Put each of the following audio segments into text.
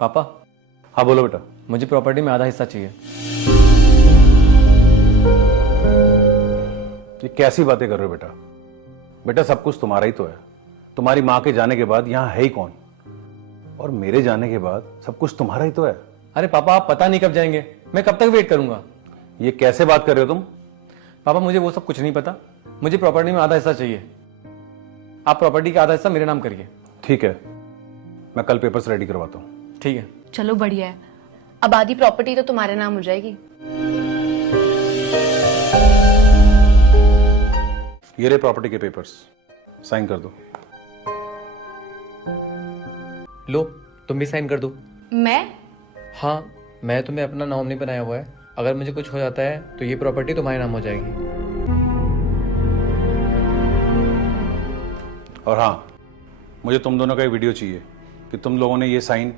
पापा, हाँ बोलो बेटा। मुझे प्रॉपर्टी में आधा हिस्सा चाहिए। ये कैसी बातें कर रहे हो बेटा? बेटा सब कुछ तुम्हारा ही तो है। तुम्हारी माँ के जाने के बाद यहाँ है ही कौन? और मेरे जाने के बाद सब कुछ तुम्हारा ही तो है। अरे पापा, आप पता नहीं कब जाएंगे, मैं कब तक वेट करूंगा? ये कैसे बात कर रहे हो तुम? पापा, मुझे वो सब कुछ नहीं पता, मुझे प्रॉपर्टी में आधा हिस्सा चाहिए। आप प्रॉपर्टी का आधा हिस्सा मेरे नाम करिए। ठीक है, मैं कल पेपर्स रेडी करवाता हूँ। ठीक है। चलो बढ़िया है, अब आधी प्रॉपर्टी तो तुम्हारे नाम हो जाएगी। ये रहे प्रॉपर्टी के पेपर्स, साइन कर दो। लो, तुम भी साइन कर दो। मैं? हाँ, मैं तुम्हें अपना नाम नहीं बनाया हुआ है। अगर मुझे कुछ हो जाता है तो ये प्रॉपर्टी तुम्हारे नाम हो जाएगी। और हाँ, मुझे तुम दोनों का एक वीडियो चाहिए कि तुम लोगों ने ये साइन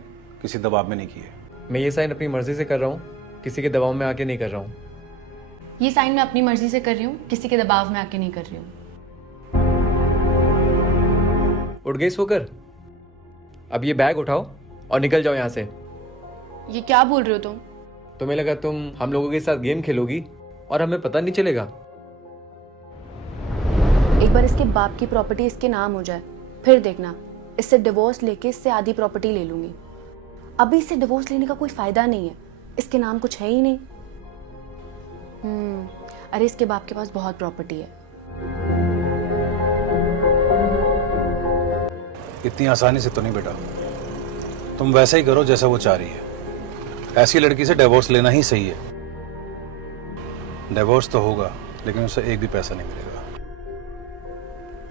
किसी दबाव में नहीं किए। मैं ये साइन अपनी मर्जी से कर रहा हूँ, किसी के दबाव में आके नहीं कर रहा हूँ। ये साइन मैं अपनी मर्जी से कर रही हूँ, किसी के दबाव में आके नहीं कर रही हूँ। उठ गई सोकर? अब ये बैग उठाओ और निकल जाओ यहाँ से। ये क्या बोल रहे हो तुम? तुम्हें लगा तुम हम लोगों के साथ गेम खेलोगी और हमें पता नहीं चलेगा? एक बार इसके बाप की प्रॉपर्टी इसके नाम हो जाए, फिर देखना, इससे डिवोर्स लेके इससे आधी प्रॉपर्टी ले लूंगी। अभी इससे डिवोर्स लेने का कोई फायदा नहीं है, इसके नाम कुछ है ही नहीं। अरे इसके बाप के पास बहुत प्रॉपर्टी है। इतनी आसानी से तो नहीं बेटा, तुम वैसे ही करो जैसा वो चाह रही है। ऐसी लड़की से डिवोर्स लेना ही सही है। डिवोर्स तो होगा लेकिन उससे एक भी पैसा नहीं मिलेगा।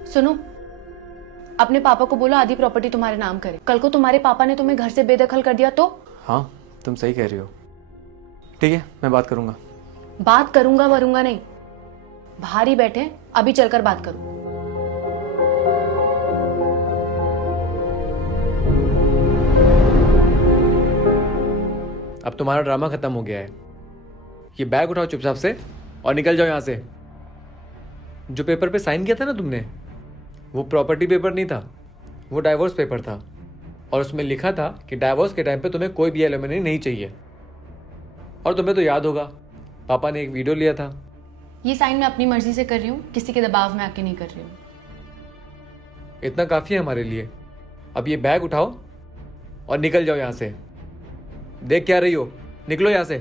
सुनो, अपने पापा को बोलो आधी प्रॉपर्टी तुम्हारे नाम करे। कल को तुम्हारे पापा ने तुम्हें घर से बेदखल कर दिया तो? हाँ, तुम सही कह रही हो। ठीक है, मैं बात करूंगा। बात करूंगा वरूंगा नहीं, बाहर ही बैठे, अभी चलकर बात करो। अब तुम्हारा ड्रामा खत्म हो गया है। ये बैग उठाओ चुपचाप से और निकल जाओ यहाँ से। जो पेपर पे साइन किया था ना तुमने, वो प्रॉपर्टी पेपर नहीं था, वो डाइवोर्स पेपर था। और उसमें लिखा था कि डाइवोर्स के टाइम पे तुम्हें कोई भी एलिमनी नहीं चाहिए। और तुम्हें तो याद होगा, पापा ने एक वीडियो लिया था। ये साइन मैं अपनी मर्जी से कर रही हूँ, किसी के दबाव में आके नहीं कर रही हूँ। इतना काफ़ी है हमारे लिए। अब ये बैग उठाओ और निकल जाओ यहाँ से। देख क्या रही हो, निकलो यहाँ से।